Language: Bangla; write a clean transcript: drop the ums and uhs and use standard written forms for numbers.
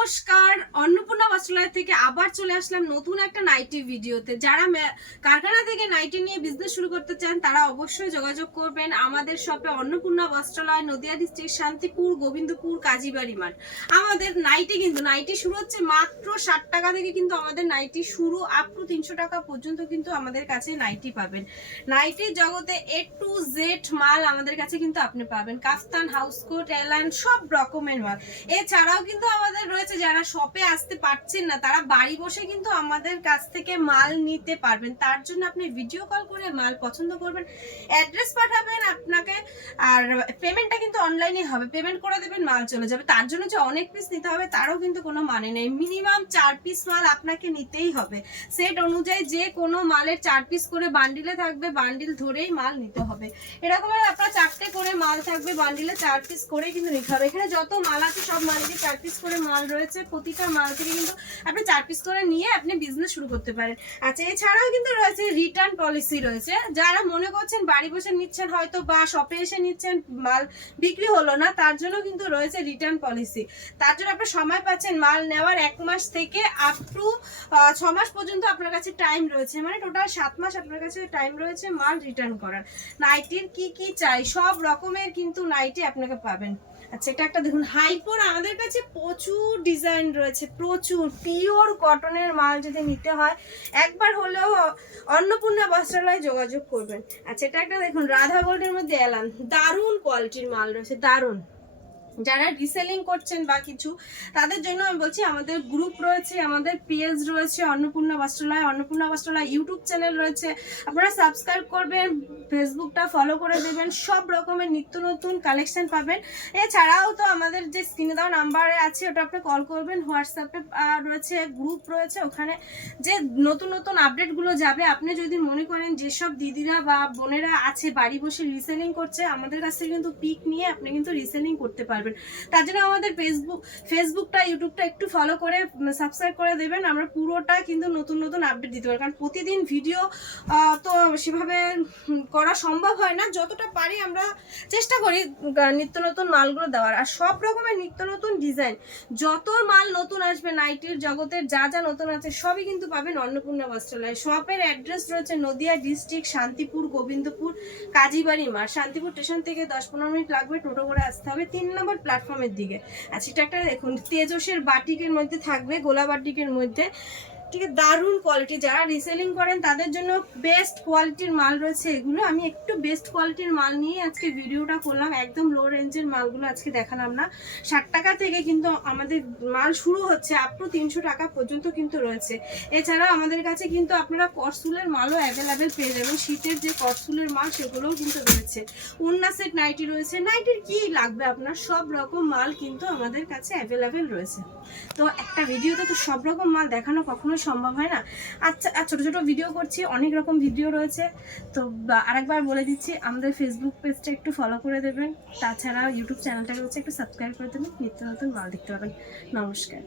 নমস্কার, অন্নপূর্ণা বস্ত্রালয় থেকে আবার চলে আসলাম নতুন একটা নাইটি ভিডিওতে। যারা কারখানা থেকে নাইটি নিয়ে বিজনেস শুরু করতে চান তারা অবশ্যই যোগাযোগ করবেন আমাদের শপে। অন্নপূর্ণা বস্ত্রালয়, নদিয়া ডিস্ট্রিক্ট, শান্তিপুর, গোবিন্দপুর, কাজীবাড়ি মাঠ। আমাদের নাইটি শুরু হচ্ছে মাত্র 60 টাকা থেকে, কিন্তু আমাদের নাইটি শুরু আপ টু 300 টাকা পর্যন্ত কিন্তু আমাদের কাছে নাইটি পাবেন। নাইটির জগতে A to Z মাল আমাদের কাছে কিন্তু আপনি পাবেন। কাফতান, হাউসকোট, এলান সব রকমের মাল। এছাড়াও কিন্তু আমাদের রয়েছে, যারা শপে আসতে পারছেন না তারা বাড়ি বসে কিন্তু আমাদের কাছ থেকে মাল নিতে পারবেন। তার জন্য আপনি ভিডিও কল করে মাল পছন্দ করবেন, অ্যাড্রেস পাঠাবেন আপনাকে, আর পেমেন্টটা কিন্তু অনলাইনে হবে। পেমেন্ট করে দেবেন, মাল চলে যাবে। তার জন্য যে অনেক পিস নিতে হবে তারও কিন্তু কোনো মানে নেই। মিনিমাম 4 পিস মাল আপনাকে নিতেই হবে। সেট অনুযায়ী যে কোনো মালের 4 পিস করে বান্ডিলে থাকবে, বান্ডিল ধরেই মাল নিতে হবে। এরকম আপনার 4টে করে মাল থাকবে, বান্ডিলে 4 পিস করে কিন্তু নিতে হবে। এখানে যত মাল আছে সব মালকে 4 পিস করে মাল রয়েছে। প্রতিটা মাল থেকে কিন্তু আপনি 4 পিস করে নিয়ে আপনি বিজনেস শুরু করতে পারেন। আচ্ছা, এছাড়াও কিন্তু রয়েছে রিটার্ন পলিসি রয়েছে। যারা মনে করছেন বাড়ি বসে নিচ্ছেন হয়তো বা শপে এসে নিচ্ছেন, মাল বিক্রি হলো না, তার জন্য কিন্তু রয়েছে রিটার্ন পলিসি। তার জন্য আপনার সময় পাচ্ছেন মাল নেওয়ার 1 মাস থেকে আপ টু 6 মাস পর্যন্ত আপনার কাছে টাইম রয়েছে। মানে টোটাল 7 মাস আপনার কাছে টাইম রয়েছে মাল রিটার্ন করার। নাইটির কি চাই সব রকমের কিন্তু নাইটি আপনাকে পাবেন। আচ্ছা, এটা একটা দেখুন হাইপোর। আমাদের কাছে প্রচুর ডিজাইন রয়েছে, প্রচুর পিওর কটনের মাল যদি নিতে হয় একবার হলেও অন্নপূর্ণা বস্ত্রালয়ে যোগাযোগ করবেন। আচ্ছা, এটা একটা দেখুন রাধা গোল্ডের মধ্যে এলান, দারুণ কোয়ালিটির মাল রয়েছে, দারুণ। যারা রিসেলিং করছেন বা কিছু, তাদের জন্য আমি বলছি আমাদের গ্রুপ রয়েছে, আমাদের পেজ রয়েছে অন্নপূর্ণা বস্ত্রালয়। অন্নপূর্ণা বস্ত্রালয় ইউটিউব চ্যানেল রয়েছে, আপনারা সাবস্ক্রাইব করবেন, ফেসবুকটা ফলো করে দেবেন, সব রকমের নিত্য নতুন কালেকশন পাবেন। এছাড়াও তো আমাদের যে স্ক্রিনে দেওয়া নাম্বারে আছে ওটা আপনি কল করবেন। হোয়াটসঅ্যাপে রয়েছে, গ্রুপ রয়েছে, ওখানে যে নতুন নতুন আপডেটগুলো যাবে। আপনি যদি মনে করেন যেসব দিদিরা বা বোনেরা আছে বাড়ি বসে রিসেলিং করছে, আমাদের কাছ থেকে কিন্তু পিক নিয়ে আপনি কিন্তু রিসেলিং করতে পারবেন। তার জন্য আমাদের ফেসবুকটা, ইউটিউবটা একটু ফলো করে সাবস্ক্রাইব করে দেবেন। আমরা পুরোটা কিন্তু নতুন নতুন আপডেট দিতে পারি, কারণ প্রতিদিন ভিডিও তো সেভাবে করা সম্ভব হয় না। যতটা পারি আমরা চেষ্টা করি নিত্য নতুন মালগুলো দেওয়ার, আর সব রকমের নিত্য নতুন ডিজাইন। যত মাল নতুন আসবে নাইটির জগতের যা যা নতুন আছে সবই কিন্তু পাবেন অন্নপূর্ণা বস্ত্রালয়। শপের অ্যাড্রেস রয়েছে নদিয়া ডিস্ট্রিক্ট, শান্তিপুর, গোবিন্দপুর, কাজীবাড়ি মাঠ। শান্তিপুর স্টেশন থেকে 10-15 মিনিট লাগবে, টোটো করে আসতে হবে 3 নম্বর প্ল্যাটফর্মের দিকে। আচ্ছা, এটা একটা দেখুন তেজসের বাটিকের মধ্যে থাকবে, গোলা বাটিকের মধ্যে, ঠিক আছে, দারুণ কোয়ালিটি। যারা রিসেলিং করেন তাদের জন্য বেস্ট কোয়ালিটির মাল রয়েছে এগুলো। আমি একটু বেস্ট কোয়ালিটির মাল নিয়ে আজকে ভিডিওটা করলাম, একদম লো রেঞ্জের মালগুলো আজকে দেখালাম না। 60 টাকা থেকে কিন্তু আমাদের মাল শুরু হচ্ছে, আপ টু 300 টাকা পর্যন্ত কিন্তু রয়েছে। এছাড়াও আমাদের কাছে কিন্তু আপনারা করসুলের মালও অ্যাভেলেবেল পেয়ে যাবেন। শীতের যে করসুলের মাল সেগুলোও কিন্তু রয়েছে। উন্না সেট নাইটি রয়েছে, নাইটির কি লাগবে আপনার সব রকম মাল কিন্তু আমাদের কাছে অ্যাভেলেবেল রয়েছে। তো একটা ভিডিওতে তো সব রকম মাল দেখানো কখনো সম্ভব হয় না। আচ্ছা, ছোট ছোট ভিডিও করছি, অনেক রকম ভিডিও রয়েছে। তো আরেকবার বলে দিচ্ছি, আমাদের ফেসবুক পেজটা একটু ফলো করে দেবেন, তাছাড়া ইউটিউব চ্যানেলটা রয়েছে একটু সাবস্ক্রাইব করে দেবেন, নিত্য নতুন মাল দেখতে পাবেন। নমস্কার।